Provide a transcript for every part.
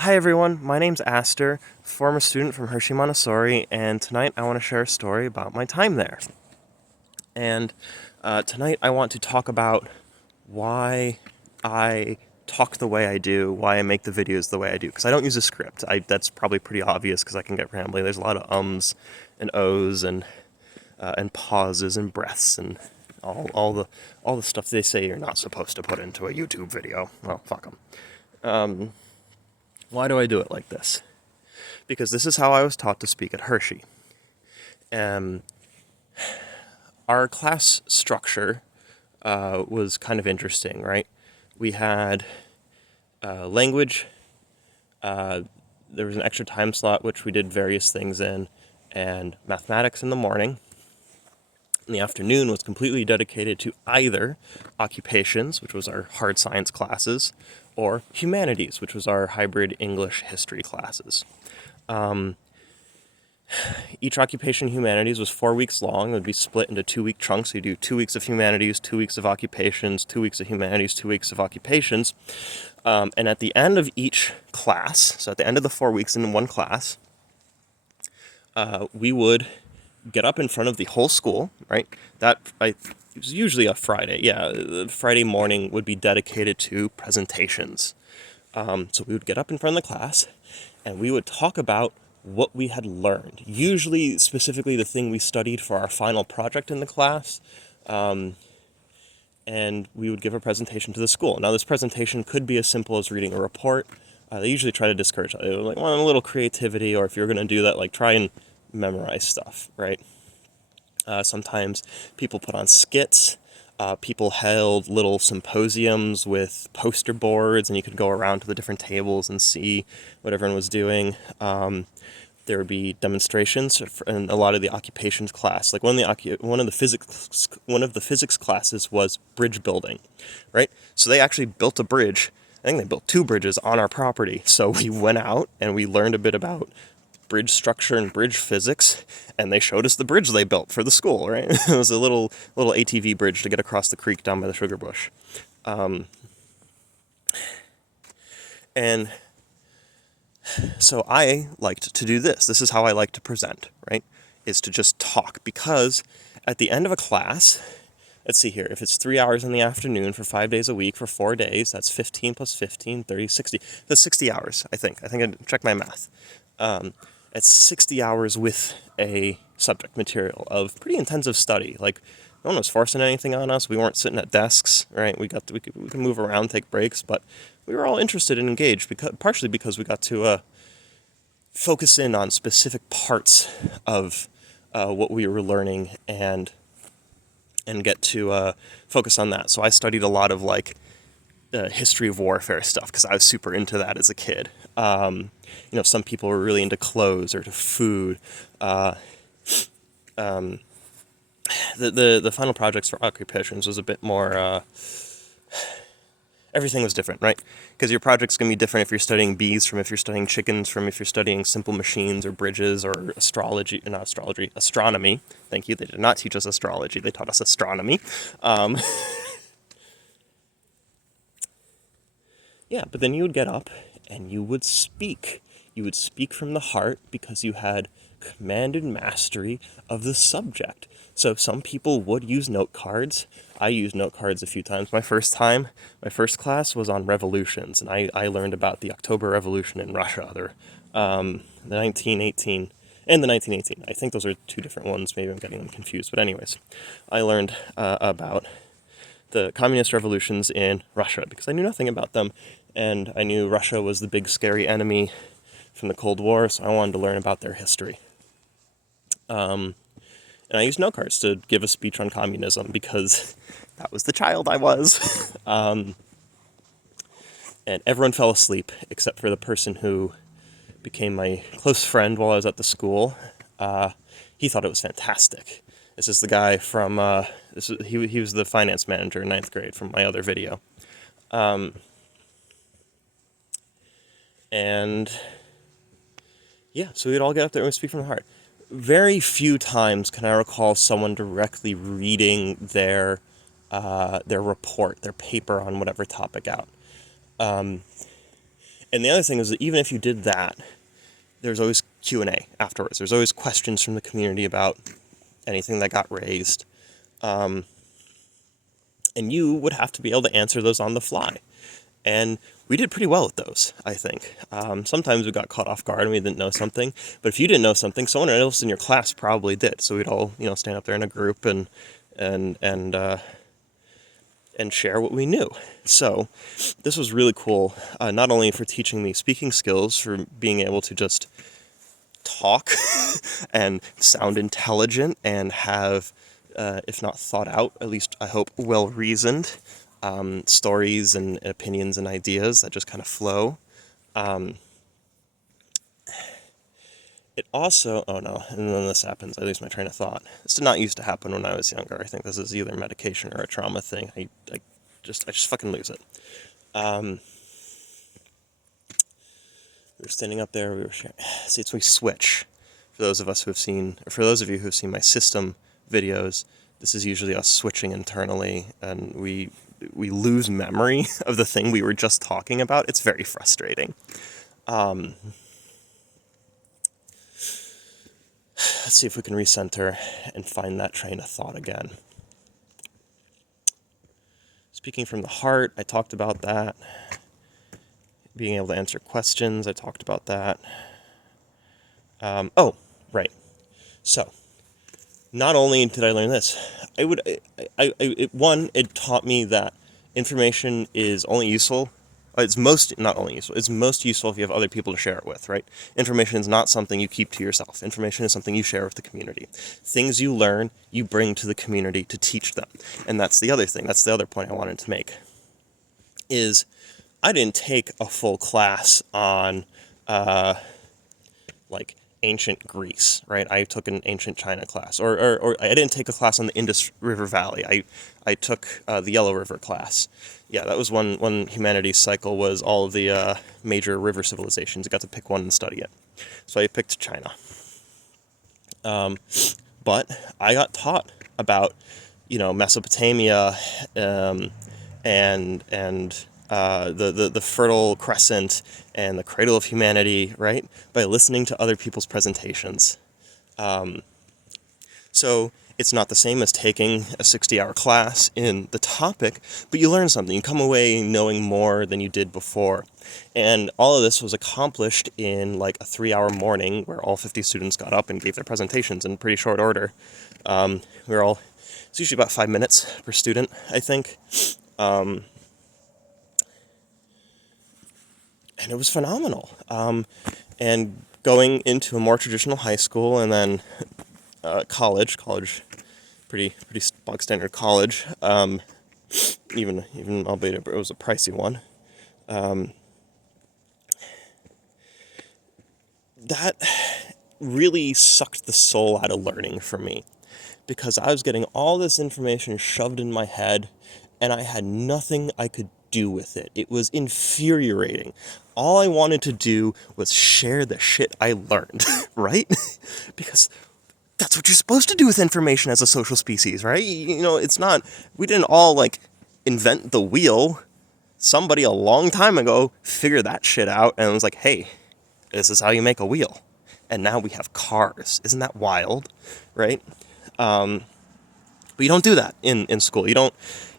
Hi everyone, my name's Aster, former student from Hershey Montessori, and tonight I want to share a story about my time there. And tonight I want to talk about why I talk the way I do, why I make the videos the way I do, because I don't use a script. That's probably pretty obvious because I can get rambly. There's a lot of ums and ohs and pauses and breaths and all the stuff they say you're not supposed to put into a YouTube video. Well, fuck them. Why do I do it like this? Because this is how I was taught to speak at Hershey. Um, our class structure was kind of interesting, right? We had language, there was an extra time slot which we did various things in, and mathematics in the morning. In the afternoon was completely dedicated to either occupations, which was our hard science classes, or humanities, which was our hybrid English history classes. Each occupation humanities was 4 weeks long. It would be split into 2-week chunks. So you do 2 weeks of humanities, 2 weeks of occupations, 2 weeks of humanities, 2 weeks of occupations. And at the end of each class, so at the end of the 4 weeks in one class, we would get up in front of the whole school, right? It was usually a Friday. Yeah, Friday morning would be dedicated to presentations. So we would get up in front of the class and we would talk about what we had learned, usually specifically the thing we studied for our final project in the class, and we would give a presentation to the school. Now, this presentation could be as simple as reading a report. They usually try to discourage that. They like want a little creativity, or if you're going to do that, like try and memorize stuff, right? Sometimes people put on skits. People held little symposiums with poster boards, and you could go around to the different tables and see what everyone was doing. There would be demonstrations in a lot of the occupations class. Like one of the physics classes was bridge building, right? So they actually built a bridge. I think they built 2 bridges on our property. So we went out and we learned a bit about bridge structure and bridge physics, and they showed us the bridge they built for the school, right? It was a little ATV bridge to get across the creek down by the sugar bush. And so I liked to do this. This is how I like to present, right? Is to just talk, because at the end of a class, let's see here, if it's 3 hours in the afternoon for 5 days a week for 4 days, that's 15 plus 15, 30, 60. That's 60 hours, I think. I checked my math. It's 60 hours with a subject material of pretty intensive study. Like, no one was forcing anything on us. We weren't sitting at desks, right? We could move around, take breaks, but we were all interested and engaged, partially because we got to focus in on specific parts of what we were learning and get to focus on that. So I studied a lot of history of warfare stuff because I was super into that as a kid. Some people were really into clothes or to food. The final projects for occupations was a bit more. Everything was different, right? Because your project's going to be different if you're studying bees from if you're studying chickens from if you're studying simple machines or bridges or astronomy. Thank you. They did not teach us astrology. They taught us astronomy. Yeah, but then you would get up and you would speak. You would speak from the heart because you had command and mastery of the subject. So some people would use note cards. I used note cards a few times. My first class was on revolutions, and I learned about the October Revolution in Russia, the 1918 and the 1918. I think those are 2 different ones. Maybe I'm getting them confused. But anyways, I learned about the communist revolutions in Russia because I knew nothing about them, and I knew Russia was the big scary enemy from the Cold War, so I wanted to learn about their history. And I used note cards to give a speech on communism because that was the child I was. And everyone fell asleep except for the person who became my close friend while I was at the school. He thought it was fantastic. This is the guy from, he was the finance manager in 9th grade from my other video. And yeah, so we'd all get up there and speak from the heart. Very few times can I recall someone directly reading their report, their paper on whatever topic out. And the other thing is that even if you did that, there's always Q&A afterwards. There's always questions from the community about anything that got raised. And you would have to be able to answer those on the fly. And we did pretty well with those, I think. Sometimes we got caught off guard and we didn't know something. But if you didn't know something, someone else in your class probably did. So we'd all, stand up there in a group and share what we knew. So this was really cool, not only for teaching me speaking skills, for being able to just talk and sound intelligent and have, if not thought out, at least I hope well-reasoned stories and opinions and ideas that just kind of flow. It also, oh no, and then this happens, I lose my train of thought. This did not used to happen when I was younger. I think this is either medication or a trauma thing. I just fucking lose it. We were standing up there, we were sharing, see, we switch. For those of you who have seen my system videos, this is usually us switching internally, and we lose memory of the thing we were just talking about. It's very frustrating. Let's see if we can recenter and find that train of thought again. Speaking from the heart, I talked about that. Being able to answer questions, I talked about that. Right. So, not only did I learn this, it taught me that information is only useful. It's most useful if you have other people to share it with, right? Information is not something you keep to yourself. Information is something you share with the community. Things you learn, you bring to the community to teach them. And that's the other thing. That's the other point I wanted to make. Is I didn't take a full class on, ancient Greece, right? I took an ancient China class, or I didn't take a class on the Indus River Valley. I took the Yellow River class. Yeah, that was one humanities cycle, was all of the major river civilizations. I got to pick one and study it. So I picked China. But I got taught about, Mesopotamia, and the Fertile Crescent and the Cradle of Humanity, right? By listening to other people's presentations. So it's not the same as taking a 60-hour class in the topic, but you learn something. You come away knowing more than you did before. And all of this was accomplished in like a 3-hour morning where all 50 students got up and gave their presentations in pretty short order. It's usually about 5 minutes per student, I think. And it was phenomenal. And going into a more traditional high school and then college, pretty bog standard college, even albeit it was a pricey one. That really sucked the soul out of learning for me, because I was getting all this information shoved in my head and I had nothing I could do with it. It was infuriating. All I wanted to do was share the shit I learned, right? Because that's what you're supposed to do with information as a social species, right? We didn't all invent the wheel. Somebody a long time ago figured that shit out and was like, hey, this is how you make a wheel. And now we have cars. Isn't that wild, right? But you don't do that in school. You don't,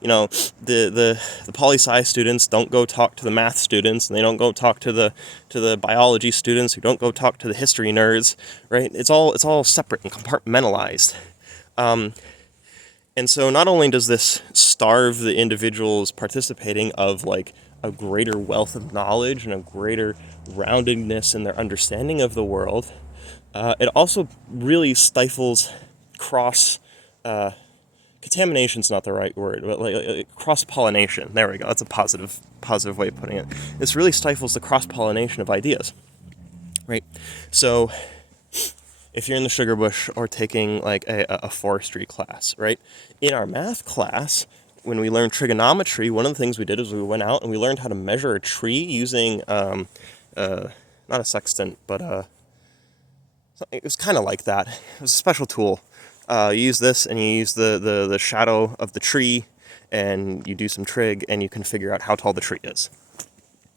the poli-sci students don't go talk to the math students, and they don't go talk to the biology students, who don't go talk to the history nerds, right? It's all separate and compartmentalized. And so not only does this starve the individuals participating of a greater wealth of knowledge and a greater roundedness in their understanding of the world, it also really stifles contamination's not the right word, but cross-pollination. There we go. That's a positive way of putting it. This really stifles the cross-pollination of ideas, right? So if you're in the sugar bush or taking a forestry class, right? In our math class, when we learned trigonometry, one of the things we did is we went out and we learned how to measure a tree using, not a sextant, but it was kind of like that. It was a special tool. You use this and you use the shadow of the tree, and you do some trig and you can figure out how tall the tree is.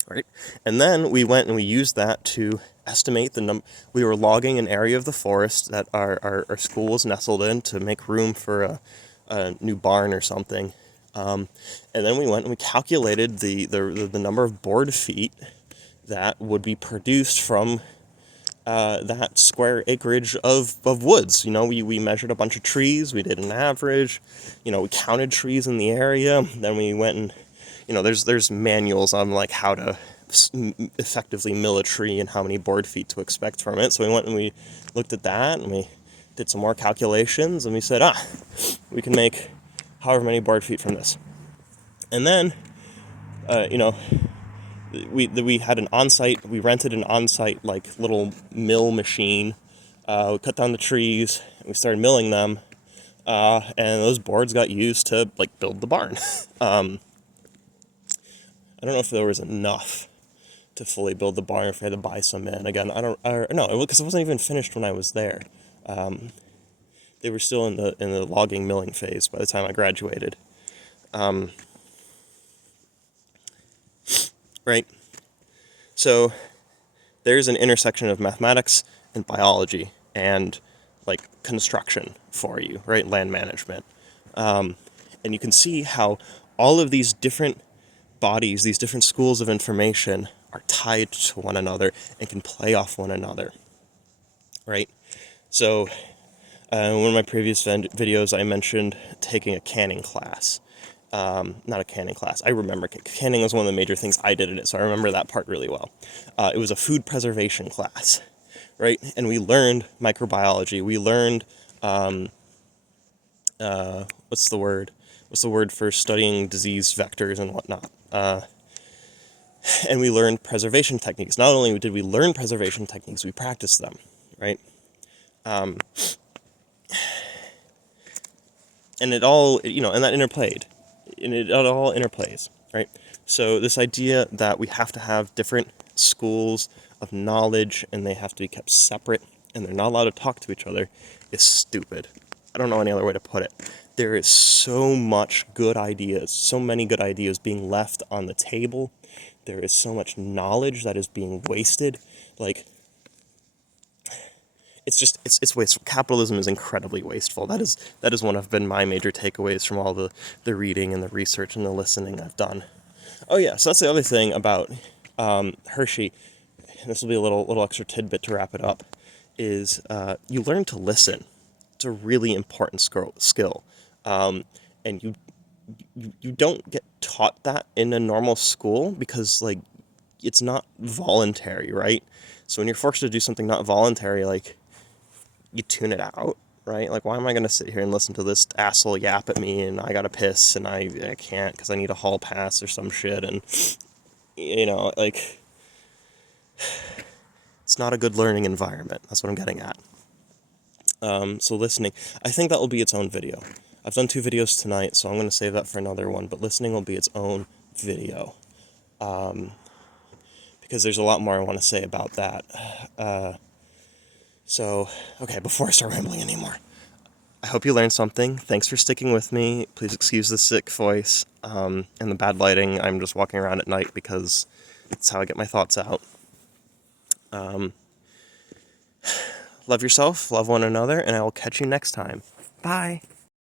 right? And then we went and we used that to estimate the number. We were logging an area of the forest that our school was nestled in to make room for a new barn or something. And then we went and we calculated the number of board feet that would be produced from that square acreage of woods. We measured a bunch of trees, we did an average, we counted trees in the area, then we went and, there's manuals on like how to effectively mill a tree and how many board feet to expect from it. So we went and we looked at that and we did some more calculations and we said, we can make however many board feet from this. And then, we had an on-site, we rented an on-site like little mill machine. We cut down the trees and we started milling them, and those boards got used to like build the barn. I don't know if there was enough to fully build the barn, if I had to buy some in. Again, no, because it wasn't even finished when I was there. They were still in the logging milling phase by the time I graduated. Right? So there's an intersection of mathematics and biology and like construction for you, right? Land management. And you can see how all of these different bodies, these different schools of information are tied to one another and can play off one another, right? So one of my previous videos, I mentioned taking a canning class. Not a canning class. I remember canning was one of the major things I did in it, so I remember that part really well. It was a food preservation class, right? And we learned microbiology. We learned, what's the word? What's the word for studying disease vectors and whatnot? And we learned preservation techniques. Not only did we learn preservation techniques, we practiced them, right? And it all, and that interplayed. And it all interplays, right? So this idea that we have to have different schools of knowledge and they have to be kept separate and they're not allowed to talk to each other is stupid. I don't know any other way to put it. There is so much good ideas, so many good ideas being left on the table. There is so much knowledge that is being wasted. Like, it's wasteful. Capitalism is incredibly wasteful. That is one of been my major takeaways from all the reading and the research and the listening I've done. Oh yeah, so that's the other thing about Hershey. And this will be a little extra tidbit to wrap it up. Is you learn to listen. It's a really important skill, and you don't get taught that in a normal school because like it's not voluntary, right? So when you're forced to do something not voluntary, like you tune it out, right? Like, why am I going to sit here and listen to this asshole yap at me and I got to piss and I can't because I need a hall pass or some shit. And, like, it's not a good learning environment. That's what I'm getting at. So listening, I think that will be its own video. I've done 2 videos tonight, so I'm going to save that for another one, but listening will be its own video. Because there's a lot more I want to say about that. So, okay, before I start rambling anymore, I hope you learned something. Thanks for sticking with me. Please excuse the sick voice and the bad lighting. I'm just walking around at night because it's how I get my thoughts out. Love yourself, love one another, and I will catch you next time. Bye.